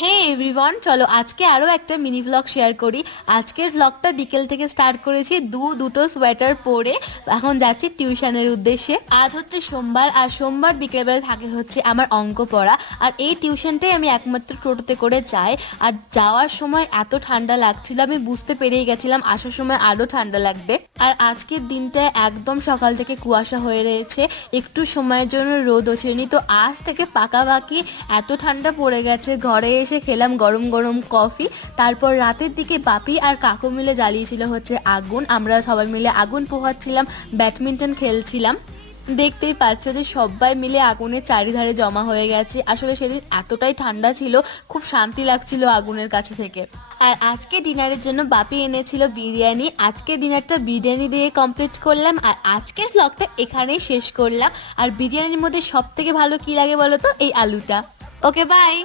হে everyone, চলো আজকে আরও একটা মিনি ব্লগ শেয়ার করি। আজকের ব্লগটা বিকেল থেকে স্টার্ট করেছি দুটো সোয়েটার পরে। এখন যাচ্ছি টিউশনের উদ্দেশ্যে। আজ হচ্ছে সোমবার, আর সোমবার বিকেলবেলা থাকে হচ্ছে আমার অঙ্ক পড়া। আর এই টিউশনটাই আমি একমাত্র টোটোতে করে যাই। আর যাওয়ার সময় এত ঠান্ডা লাগছিল, আমি বুঝতে পেরেই গেছিলাম আসার সময় আরও ঠান্ডা লাগবে। আর আজকের দিনটা একদম সকাল থেকে কুয়াশা হয়ে রয়েছে, একটু সময়ের জন্য রোদ ওঠেনি। তো আজ থেকে পাকাপাকি এত ঠান্ডা পড়ে গেছে। ঘরে এসে খেলাম গরম গরম কফি। তারপর রাতের দিকে বাপি আর কাকু মিলে জ্বালিয়েছিল হচ্ছে আগুন। আমরা সবাই মিলে আগুন পোহাচ্ছিলাম, ব্যাডমিন্টন খেলছিলাম। দেখতেই পাচ্ছ যে সবাই মিলে আগুনের চারিধারে জমা হয়ে গেছে। আসলে সেদিন এতটাই ঠান্ডা ছিল, খুব শান্তি লাগছিল আগুনের কাছে থেকে। আর আজকে ডিনারের জন্য বাপি এনেছিল বিরিয়ানি। আজকে ডিনারটা বিরিয়ানি দিয়ে কমপ্লিট করলাম। আর আজকের ব্লগটা এখানেই শেষ করলাম। আর বিরিয়ানির মধ্যে সব থেকে ভালো কি লাগে বলো তো? এই আলুটা। ওকে, বাই।